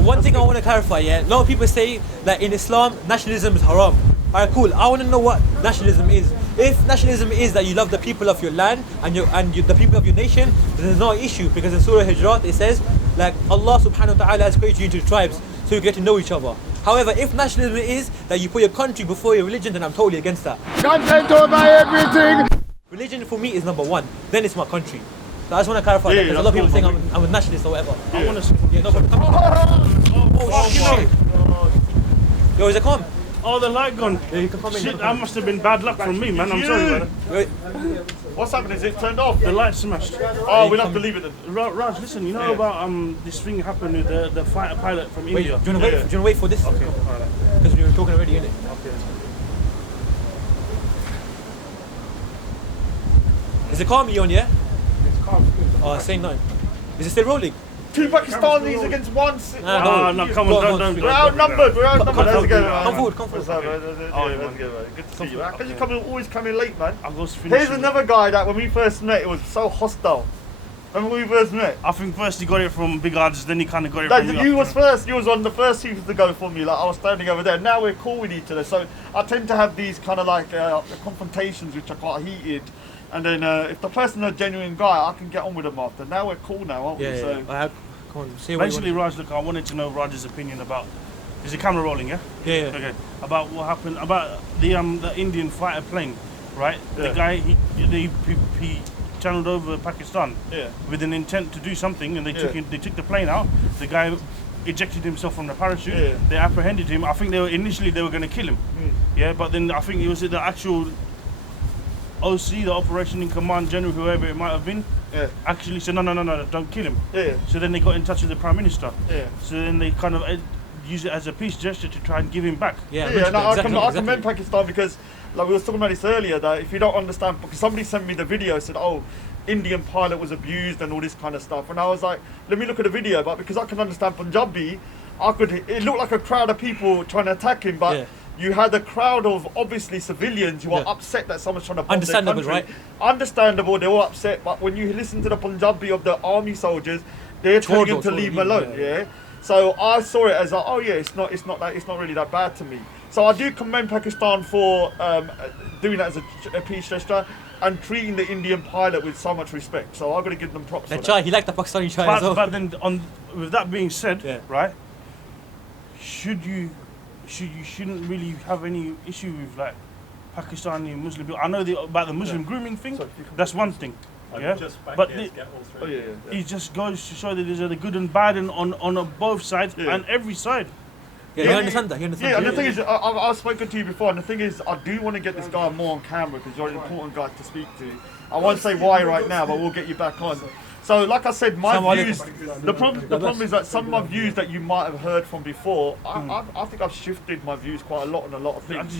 one thing I want to clarify, a lot of people say that in Islam, nationalism is haram. Alright, cool. I want to know what nationalism is. If nationalism is that you love the people of your land and the people of your nation, then there's no issue, because in Surah Hijrat it says, like, Allah subhanahu wa ta'ala has created you into tribes, so you get to know each other. However, if nationalism is that you put your country before your religion, then I'm totally against that. Content over everything! Religion for me is number one, then it's my country. So I just want to clarify that, because a lot of people think I'm a nationalist or whatever. I want to... Yeah, no problem. Oh shit! Yo, is it calm? Oh, the light gone. Yeah, you can come in. Shit, that must have been bad luck from me, man. I'm sorry, man. Wait. What's happened? Is it turned off? The light smashed. Oh, we'll have to leave it then. Raj, listen, you know about this thing happened with the fighter pilot from Wait, India? do you want to wait for this? Okay, alright. Because we were talking already, innit? Okay. Is it calm, Eon, yeah? It's calm. Oh, same nothing. Is it still rolling? 2 Pakistanis against 1. No, come on, don't. We're outnumbered. Let's go, man. Come forward. Let's go, man. Good to see you. How can you always come in late, man? I'll go finish. Here's another guy that when we first met, it was so hostile. Remember when we first met? I think first he got it from Big Odds, then he kind of got it Like, from you was first. You was one of the first people to go for me. Like I was standing over there. Now we're cool with each other. So I tend to have these kind of like confrontations which are quite heated. And then if the person's a genuine guy, I can get on with them after. Now we're cool now, aren't we? So, come on, say what basically, Raj, look, I wanted to know Raj's opinion about. Is the camera rolling? Yeah. Yeah. Okay. About what happened about the Indian fighter plane, right? Yeah. The guy he channeled over Pakistan with an intent to do something, and they took the plane out. The guy ejected himself from the parachute. Yeah. They apprehended him. I think initially they were going to kill him. Yeah, but then I think it was the actual OC, the Operation in Command General, whoever it might have been, actually said, no, don't kill him. Yeah. So then they got in touch with the Prime Minister. Yeah. So then they kind of use it as a peace gesture to try and give him back. I commend Pakistan because, like we were talking about this earlier, that if you don't understand, because somebody sent me the video, said, oh, Indian pilot was abused and all this kind of stuff. And I was like, let me look at the video, but because I can understand Punjabi, it looked like a crowd of people trying to attack him, but you had a crowd of obviously civilians who are upset that someone's trying to bomb their country. Right? Understandable, they're all upset, but when you listen to the Punjabi of the army soldiers, they're telling him to leave him alone. So I saw it as like, oh yeah, it's not really that bad to me. So I do commend Pakistan for doing that as a peace gesture and treating the Indian pilot with so much respect. So I've got to give them props. That chai, he liked the Pakistani chai as well. But then, with that being said, right? You shouldn't really have any issue with like Pakistani Muslim people. I know about the Muslim grooming thing. That's one thing. But it just goes to show that there's the good and bad and on both sides and every side. You understand that? And the thing is, I've spoken to you before, and the thing is, I do want to get this guy more on camera because you're an important guy to speak to. I won't say why right now, but we'll get you back on. So, like I said, my views. The problem is that some of my views that you might have heard from before, I think I've shifted my views quite a lot on a lot of things.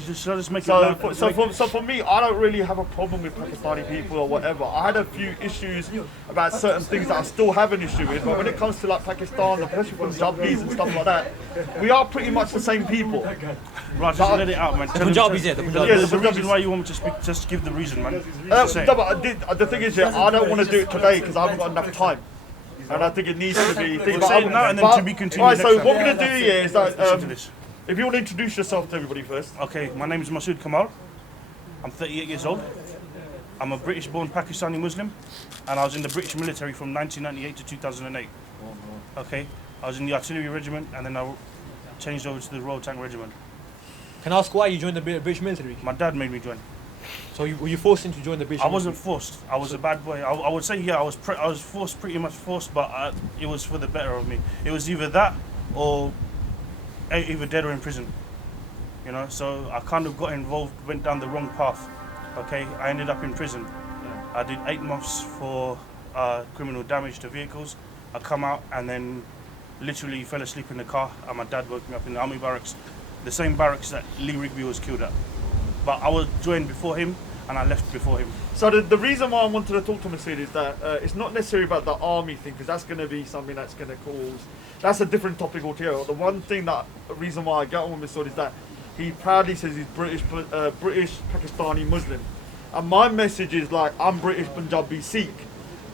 So for me, I don't really have a problem with Pakistani people or whatever. I had a few issues about certain things that I still have an issue with, but when it comes to like Pakistan, especially Punjabis and stuff like that, we are pretty much the same people. Right, just let it out, man. The Punjabis, the reason why you want me to speak, just give the reason, man. The thing is, I don't want to do it today because I haven't got enough time. And I think it needs to be... Say it now and then to be continued. Alright, so what we're going to do here is that... if you want to introduce yourself to everybody first. Okay, my name is Musood Kamal. I'm 38 years old. I'm a British-born Pakistani Muslim. And I was in the British military from 1998 to 2008. Okay, I was in the artillery regiment and then I changed over to the Royal Tank Regiment. Can I ask why you joined the British military? My dad made me join. So were you forced into join the British military? I wasn't forced. I was a bad boy. I would say, I was forced, pretty much forced, but it was for the better of me. It was either that or either dead or in prison. You know, so I kind of got involved, went down the wrong path. Okay, I ended up in prison. I did 8 months for criminal damage to vehicles. I come out and then literally fell asleep in the car and my dad woke me up in the army barracks. The same barracks that Lee Rigby was killed at. But I was joined before him and I left before him. So the reason why I wanted to talk to Musood is that it's not necessarily about the army thing, because that's going to be something that's going to cause... That's a different topic altogether. The one thing the reason why I get on with Musood is that he proudly says he's British Pakistani Muslim. And my message is like, I'm British Punjabi Sikh.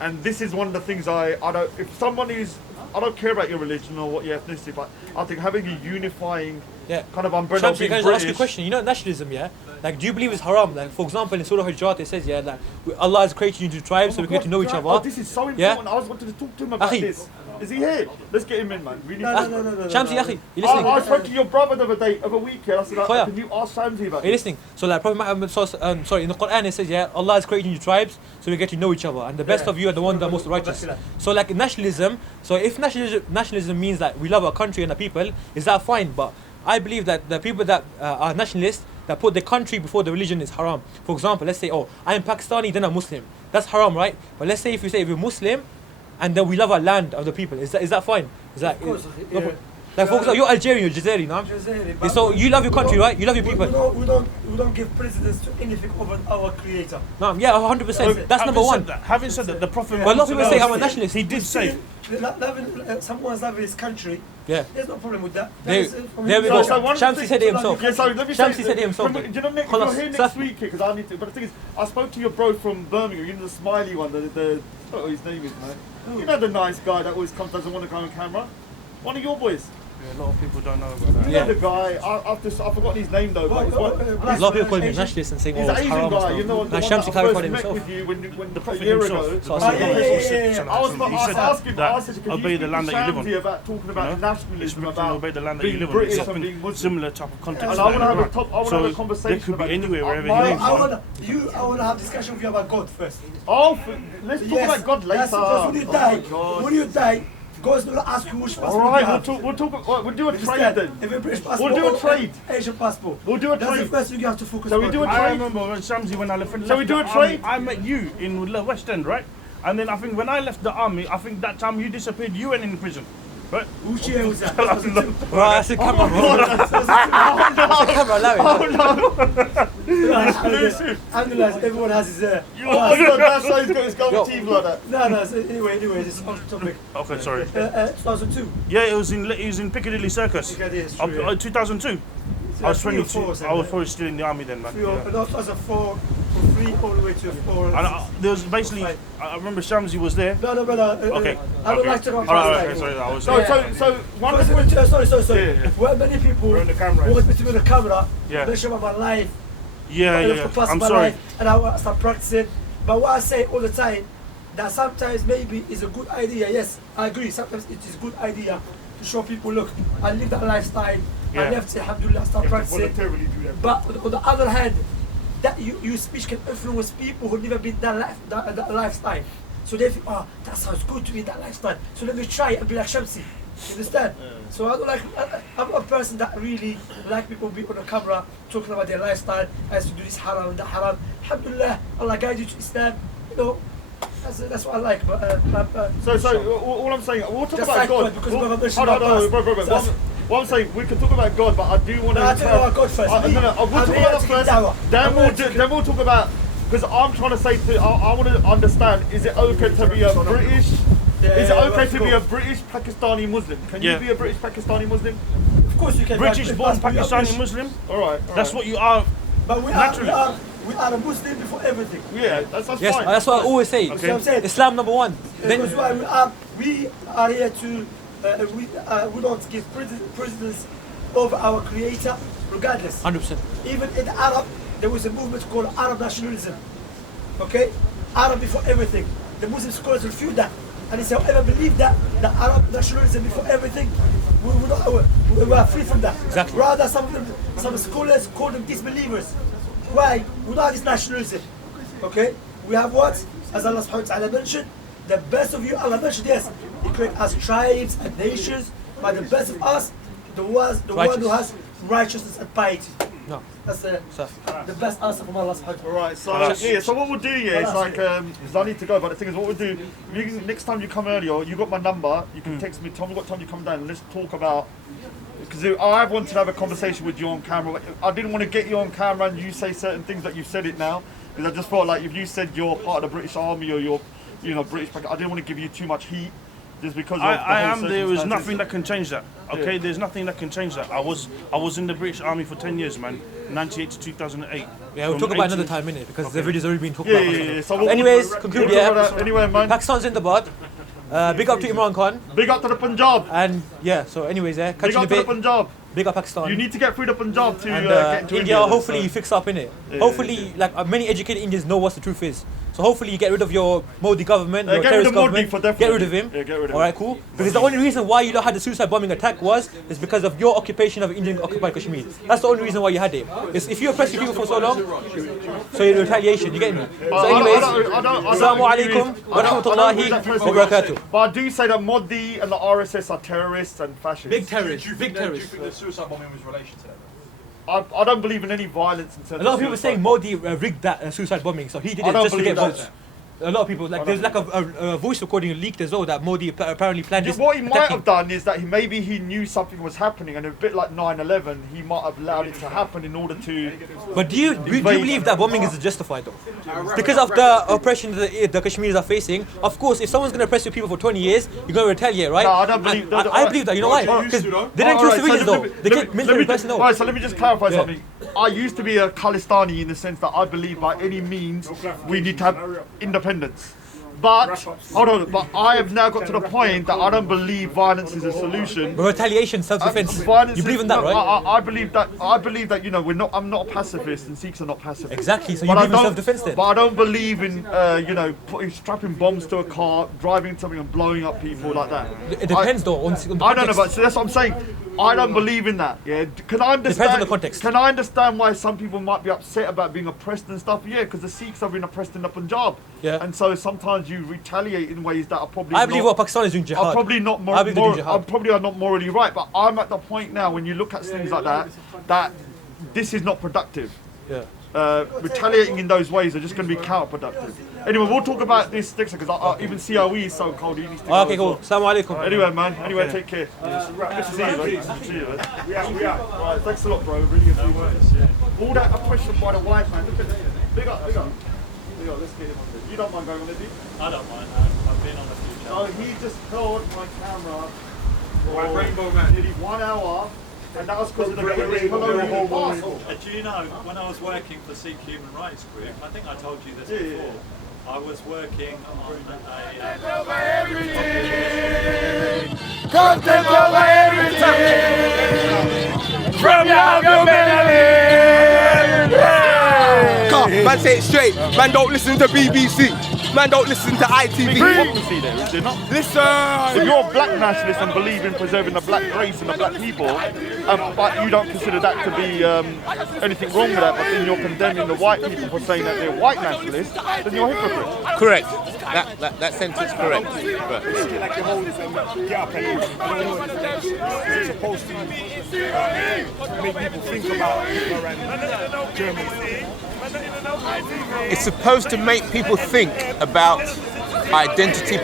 And this is one of the things I don't... If someone is... I don't care about your religion or what your ethnicity, but I think having a unifying Yeah. kind of umbrella of Shamsi, being can I just ask you a British. question? You know nationalism, yeah? Like, do you believe it's haram? Like, for example, in Surah Al-Hujurat, it says, yeah, that Allah has created you into tribes so we get to know each other. Oh, this is so important. Yeah? I was wanting to talk to him about Akhi. this. Is he here? Let's get him in, man. We need No, to- no, no, no, no. Shamsi, akhi, you I listening? spoke to your brother the other day, of a week here. I said, Khoya. can you ask Shamsi about Are you this? listening? So, like, Prophet Muhammad, sorry, in the Quran, it says, yeah, Allah has created you tribes so we get to know each other. And the best of you are the ones that are most righteous. So, like, nationalism, so if nationalism means that we love our country and our people, is that fine? But I believe that the people that are nationalists, that put the country before the religion is haram. For example, let's say, oh, I'm Pakistani, then I'm Muslim. That's haram, right? But let's say if we're Muslim, and then we love our land of the people, is that fine? Is that, Of course, no, yeah. like, for example, you're Algerian, you're Jazairi, no? Jazairi, Yeah, so you love your country, right? You love your we people. we don't give precedence to anything over our creator. No, yeah, 100%. That's number one. Having said that, the Prophet. Well, a lot of people say I'm a Muhammad, nationalist. He did say. Someone's loving his country. Yeah. There's no problem with that. There- That is, there we go. So one of the Shamsi things- said it himself. Yeah, sorry, let me Shamsi say, said it himself. Do you know, Nick, Khalas, you're here next Saf- week because I need to. But the thing is, I spoke to your bro from Birmingham. You know the smiley one, the what his name is, man. You know the nice guy that always comes, doesn't want to go on camera. One of your boys. Yeah, a lot of people don't know about that. You Yeah. know the guy. I've forgotten his name though. But he's one. A lot of people call me nationalist and saying, He's oh, an it's Asian haram guy, and you know, stuff. the Now one Shamsi that I clarified first met himself. with you when The a Prophet year himself. ago. So I I said- was asking, that I said, can obey you the speak land to that you live on. Shamsi about talking about It's nationalism, written about obey the land that you being live on. It's British and something being Muslim? similar type of context. And I want to have a Right. top. I want to So have a conversation. they could be about anywhere, this. wherever My- he lives. I want to have discussion with you about God first. Oh, let's talk Yes, about God later. that's because when you die, God's going to ask you which passport All right, you have. we'll do a trade Understand? then. If a British passport We'll do a or trade. Asian passport. We'll do a That's the trade. first thing you have to focus So on. we do a I trade. remember when Shamsi, when I left Shall we do a the army, trade? I met you in the West End, right? And then I think when I left the army, I think that time you disappeared, you went in prison. Right? Which year was that? That was the two. Bro, that's the camera, bro. That's the camera, allow it. Alhamdulillah, everyone has his. That's why he's got his gold teeth like that. No, so anyway, this is on topic. Okay, sorry. 2002. Yeah, it was in Piccadilly Circus. Piccadilly, it's Up, true, yeah. 2002. I was 3 or 22. 4, I was probably still in the army then, man. No, Yeah. 2004, from 3 all the way to 4. And there was basically, I remember Shamsi was there. No, brother. Okay. I don't okay. like to talk All right, about okay, sorry, I was. So one of the Sorry. Yeah. Well, many people We're on the camera. want me to be on the camera, Yeah. mention about my life, Yeah. I'm my sorry. life, and I start practicing. But what I say all the time, that sometimes maybe is a good idea. Yes, I agree. Sometimes it is a good idea to show people, look, I live that lifestyle. Yeah. I left, alhamdulillah, start practicing. voluntarily do that. But on the other hand, that your speech can influence people who never been that lifestyle. So they think, oh, that sounds good to me, that lifestyle. So let me try it and be like Shamsi. You understand? So I don't like. I'm a person that really like people be on the camera talking about their lifestyle, as to do this haram and that haram. Alhamdulillah, Allah guide you to Islam. You know, that's what I like. But So all I'm saying, we'll talk Just about like God. God, because we're gonna mention Hold on, our past. bro. So What I'm saying, we can talk about God, but I do want to. No, I talk about God first. No, we'll talk I'm about here that to give first. dawah. Then we'll talk about, because I'm trying to say, I want to understand, is it okay to be a British? Is it okay to be a British Pakistani Muslim? Can you Yeah. be a British Pakistani Muslim? of course you can. British born but we are Pakistani British. Muslim. All right. That's what you are. But we Naturally. are a Muslim before everything. Yeah, that's Yes, fine. that's what I always say. You know what I'm saying? Islam number one. Because Then, why we are here to we don't give precedence over our creator regardless. 100%. Even in Arab there was a movement called Arab nationalism. Okay? Arab before everything. The Muslim scholars refute that. And they say, whoever believe that the Arab nationalism before everything, we are free from that. Exactly. Rather some scholars call them disbelievers. Why? We don't have this nationalism. Okay? We have what? As Allah subhanahu wa ta'ala mentioned, the best of you, Allah mentioned, yes, He created us tribes and nations, but the best of us, the one who has righteousness and piety. No. That's Saf. the best answer from Allah subhanahu wa ta'ala. Alright, so what we'll do, is like, because I need to go, but the thing is, what we'll do, next time you come earlier, you got my number, you can text me, tell me what time you come down, and let's talk about, because I wanted to have a conversation with you on camera. I didn't want to get you on camera and you say certain things that you've said it now, because I just felt like if you said you're part of the British Army or you're, British, I didn't want to give you too much heat. Just because of I the am. whole There is circumstances. nothing that can change that. Okay, Yeah. there's nothing that can change that. I was in the British Army for 10 years, man. 98 to 2008. Yeah, we'll From talk about 18 another time, innit? Because the Okay. video's already been talked Yeah, about. yeah, yeah. So Anyways, we'll conclude, talk yeah. about that anyway, man. Pakistan's in the bud. Big up to Imran Khan. Big up to the Punjab. And yeah, so anyways, catch Big you in a up to the bit. Punjab. Big up Pakistan. You need to get through the Punjab to and get into India, India. hopefully you fix up in it. Hopefully, many educated Indians know what the truth is. So hopefully you get rid of your Modi government, your get rid terrorist of Modi government. for definitely. Get rid of him. Yeah, get rid of him. All right, cool. Because the only reason why you had the suicide bombing attack is because of your occupation of Indian occupied Kashmir. That's the only reason why you had it. It's if you oppress people for so long, so you're retaliation. You get me? So anyways, Assalamu alaikum wa rahmatullahi wa barakatuh. But I do say that Modi and the RSS are terrorists and fascists. Big terrorists. Big Do you terrorists. think the suicide bombing was relation to that? I don't believe in any violence in terms A lot of of people are saying Modi rigged that suicide bombing, so he did I it don't just to believe get that. votes. A lot of people, there's a voice recording leaked as well that Modi apparently planned this. What he might attacking. have done is that maybe he knew something was happening, and a bit like 9/11, he might have allowed it to happen in order to. But do you believe that bombing is justified though? Because of the oppression the Kashmiris are facing, of course, if someone's going to oppress your people for 20 years, you're going to retaliate, right? No, I don't believe that. I believe that. You know why? Because they didn't kill civilians though. They killed military personnel. Right, so let me just clarify Yeah. something. I used to be a Khalistani in the sense that I believe by any means we need to have independence. But hold on, but I have now got to the point that I don't believe violence is a solution. But retaliation, self-defense. Violence You believe in that, no, right? I believe that. I believe that I'm not a pacifist, and Sikhs are not pacifists. Exactly. So you But I believe in don't- self-defense then? But I don't believe in strapping bombs to a car, driving something and blowing up people like that. It depends though on the I don't know, context. but so that's what I'm saying. I don't believe in that. Yeah, can I understand? Depends on the context. Can I understand why some people might be upset about being oppressed and stuff? Yeah, because the Sikhs have been oppressed in the Punjab. Yeah. And so sometimes you retaliate in ways that are probably. I believe not, what Pakistan is doing jihad. are probably not I believe they're doing jihad. I'm probably are not morally right, but I'm at the point now when you look at things like that this is not productive. Yeah. Retaliating in those ways are just going to be counterproductive. Anyway, we'll talk about this next because even COE is so cold. He needs to go Okay, as cool. well. Assalamu alaikum. Anyway, man. Anyway, take care. Good to see you, man. Good to see you, man. We are. All right, thanks a lot, bro. Really appreciate it. All that oppression by the white man. Look at this. Big up, big up. Big up. Let's get him on there. You don't mind going on there, do you? I don't mind. I've been on a few channels. Oh, he just held my camera for Rainbow Man. nearly 1 hour, and that was because of the British colonial past. Do you know, when I was working for Sikh Human Rights Group, I think I told you this Yeah. before, I was working on a... Content over everything. From your man, say it straight. Man, don't listen to BBC. Man, don't listen to ITV. Democracy there, is there not? Listen. If you're a black nationalist and believe in preserving the black race and the black people, but you don't consider that to be anything wrong with that, but then you're condemning the white people for saying that they're white nationalists, then you're a hypocrite. Correct. That sentence correct. But Like the whole get up and it's supposed to make people think about Hitler and Germany. it's supposed to make people think about identity